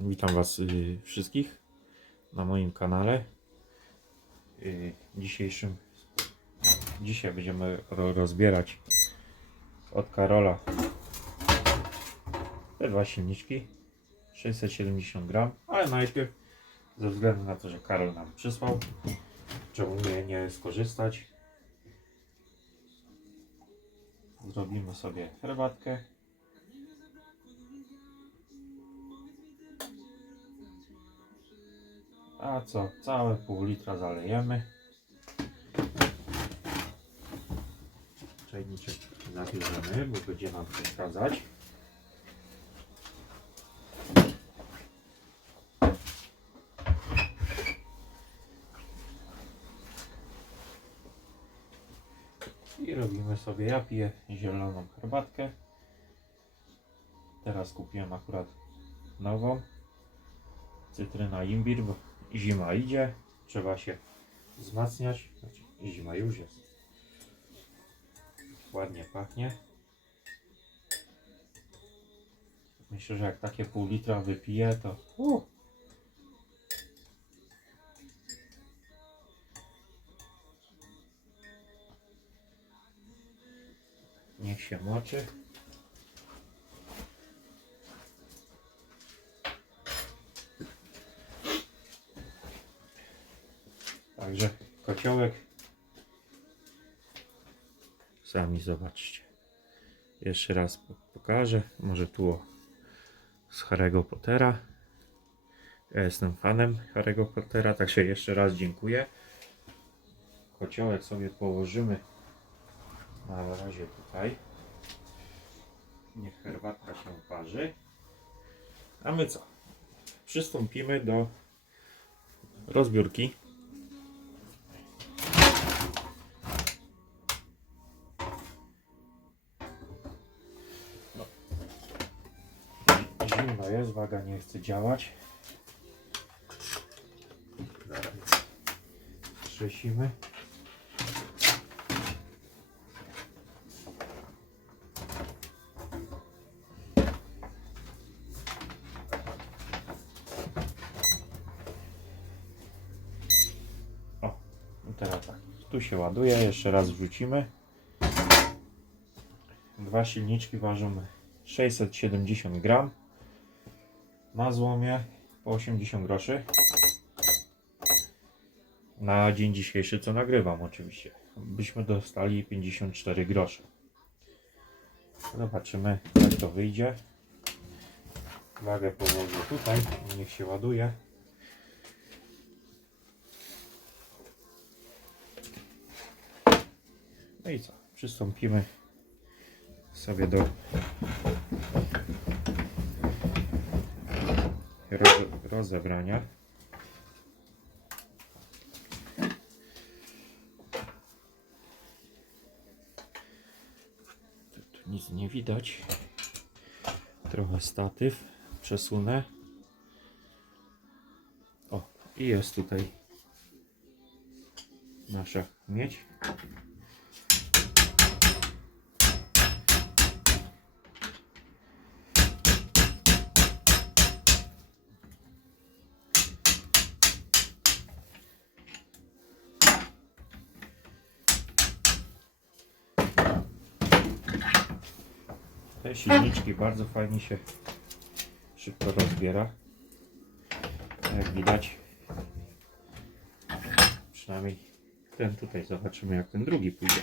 Witam Was y, wszystkich na moim kanale. Y, dzisiejszym dzisiaj będziemy ro, rozbierać od Karola te dwa silniczki 670 gram, ale najpierw ze względu na to, że Karol nam przysłał, czemu nie, nie skorzystać zrobimy sobie herbatkę A co? Całe pół litra zalejemy. Czajniczek zabierzemy, bo będzie nam przeszkadzać. I robimy sobie, ja piję zieloną herbatkę. Teraz kupiłem akurat nową cytryna imbir, bo zima idzie, trzeba się wzmacniać. Znaczy, zima już jest. Ładnie pachnie. Myślę, że jak takie pół litra wypiję, to uh, niech się moczy. Sami zobaczcie. Jeszcze raz po- pokażę. Może tu o, z Harry'ego Pottera. Ja jestem fanem Harry'ego Pottera, także jeszcze raz dziękuję. Kociołek sobie położymy na razie tutaj. Niech herbatka się parzy. A my co? Przystąpimy do rozbiórki. Zimno jest, waga nie chce działać. Zaraz Trzesimy. O, i teraz tak. Tu się ładuje, jeszcze raz wrzucimy. Dwa silniczki ważą 670 gram. Na złomie po 80 groszy. Na dzień dzisiejszy, co nagrywam oczywiście. Byśmy dostali 54 grosze. Zobaczymy, jak to wyjdzie. Wagę położę tutaj, niech się ładuje. No i co? Przystąpimy sobie do roze, rozebrania. Tu, tu nic nie widać. Trochę statyw przesunę. O, i jest tutaj nasza miedź. Te silniczki bardzo fajnie się szybko rozbiera. Jak widać. Przynajmniej ten tutaj. Zobaczymy jak ten drugi pójdzie.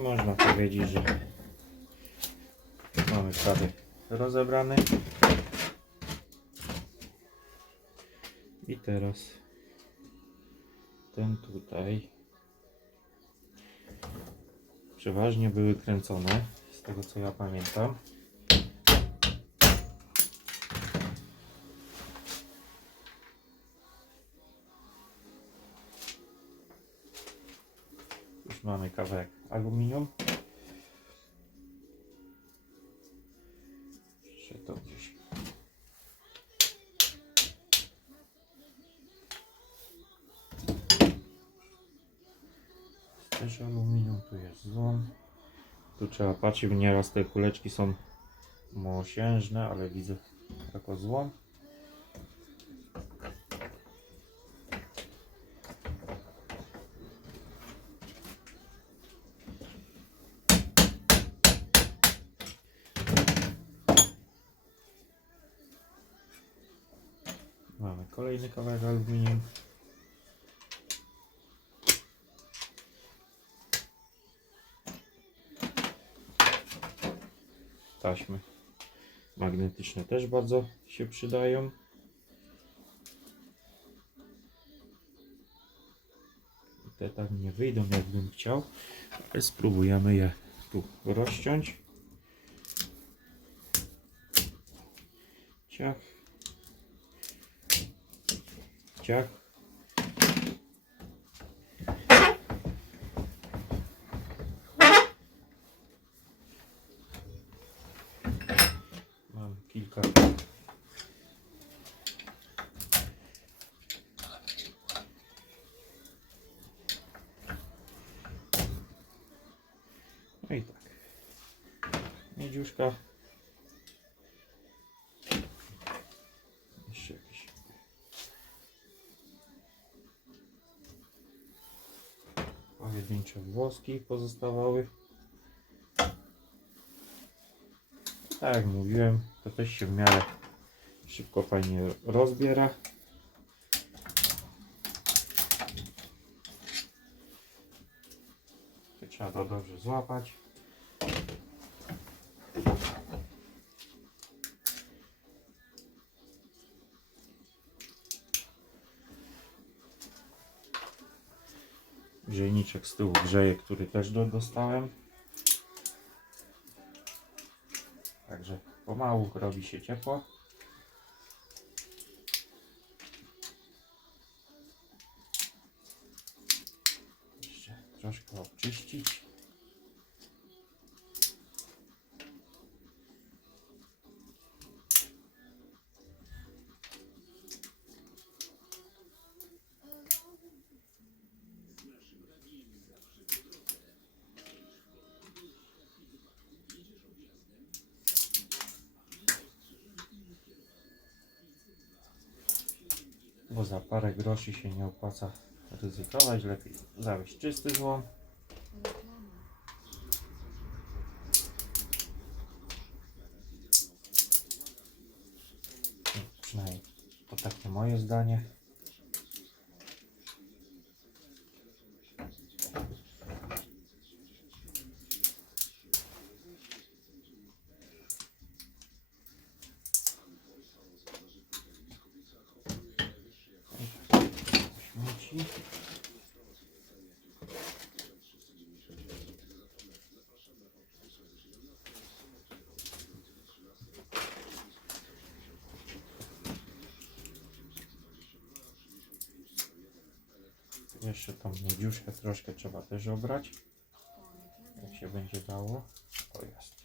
Można powiedzieć, że mamy prawie rozebrany. I teraz ten tutaj przeważnie były kręcone, z tego co ja pamiętam. mamy kawałek aluminium. Jeszcze to gdzieś. Też aluminium tu jest złom. Tu trzeba patrzeć, nieraz te kuleczki są mosiężne, ale widzę jako złom. Kawałek aluminium. Taśmy magnetyczne też bardzo się przydają. Te tak nie wyjdą jakbym chciał, ale spróbujemy je tu rozciąć. Ciach. Ciach. Mam kilka. No i tak. Miedziuszka. Pojedyncze włoski pozostawały. Tak jak mówiłem, to też się w miarę szybko fajnie rozbiera. To trzeba to dobrze złapać. Grzejniczek z tyłu grzeje, który też do, dostałem. Także pomału robi się ciepło. Jeszcze troszkę obczyścić. Bo za parę groszy się nie opłaca ryzykować. Lepiej zawieźć czysty złom. Przynajmniej to takie moje zdanie. Jeszcze tą miedziuszkę troszkę trzeba też obrać. Jak się będzie dało. O jest.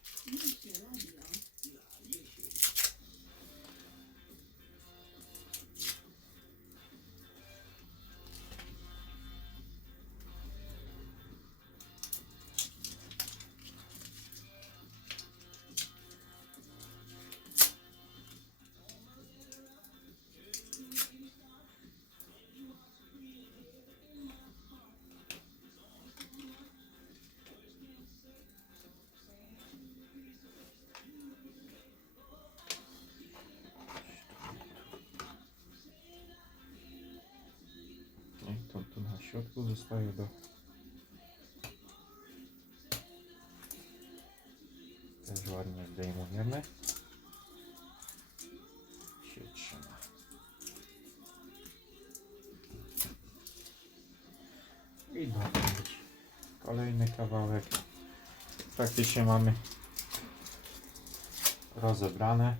Środku zostaje do też ładnie zdejmujemy. Się trzyma. I dokończyć kolejny kawałek. Praktycznie mamy rozebrane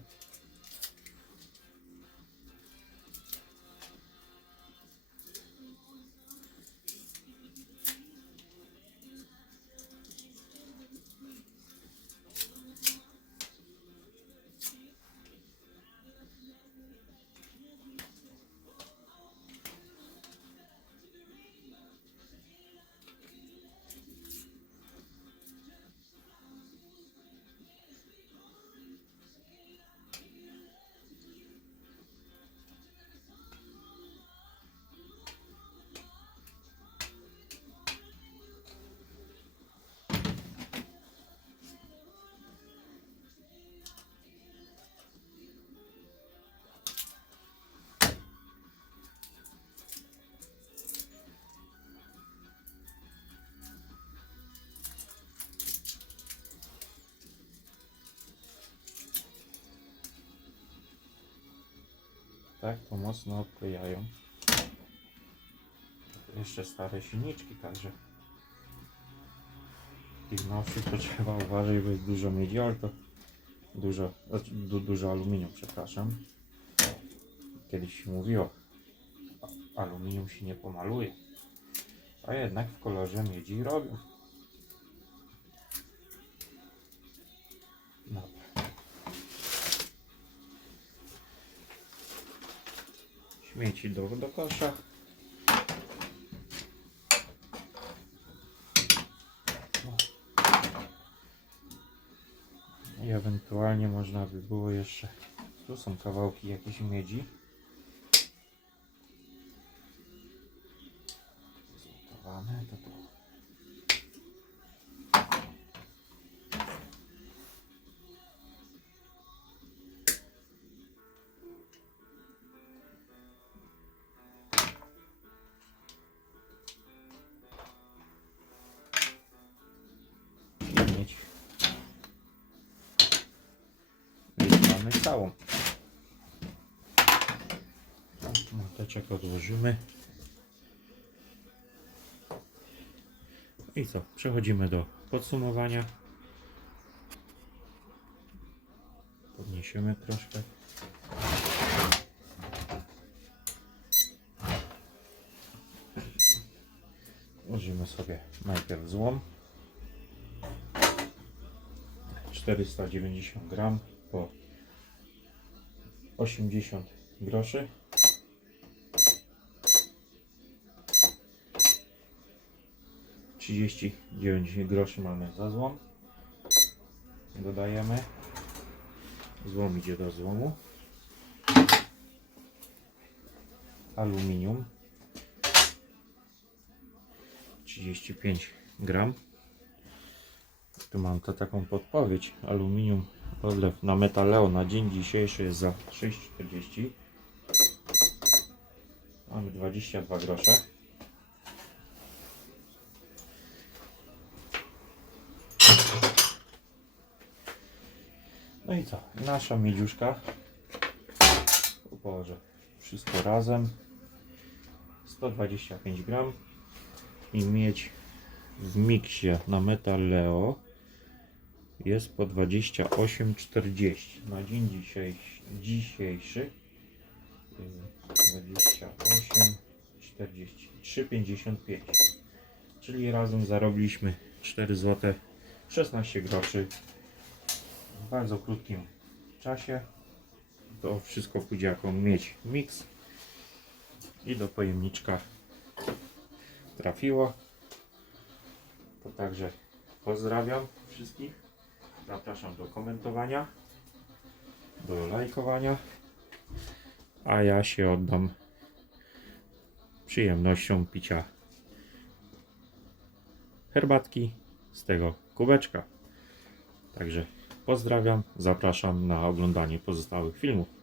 tak to mocno obklejają. Jeszcze stare silniczki, także tych nowszych to trzeba uważać, bo jest dużo miedzi, ale to dużo, znaczy du, dużo aluminium, przepraszam. Kiedyś się mówiło, aluminium się nie pomaluje, a jednak w kolorze miedzi robią. Śmieci do, do kosza. I ewentualnie można by było jeszcze. Tu są kawałki jakiejś miedzi. Zmontowane to to. Mamy całą. Moteczek odłożymy. I co? Przechodzimy do podsumowania. Podniesiemy troszkę. Włożymy sobie najpierw złom. 490 gram po 80 groszy. Trzydzieści dziewięć groszy mamy za złom. Dodajemy. Złom idzie do złomu. Aluminium. 35 gram. Tu mam to taką podpowiedź. Aluminium odlew na metaleo na dzień dzisiejszy jest za 6,40. Mamy 22 grosze. No i co? Nasza miedziuszka. Położę wszystko razem. 125 gram i mieć w miksie na Metaleo jest po 28,40 na dzień dzisiejszy, dzisiejszy y, 28,40 3,55 czyli razem zarobiliśmy 4 zł 16 groszy w bardzo krótkim czasie. To wszystko pójdzie jako mieć mix i do pojemniczka trafiło. To także pozdrawiam wszystkich. Zapraszam do komentowania, do lajkowania. A ja się oddam przyjemnością picia herbatki z tego kubeczka. Także pozdrawiam, zapraszam na oglądanie pozostałych filmów.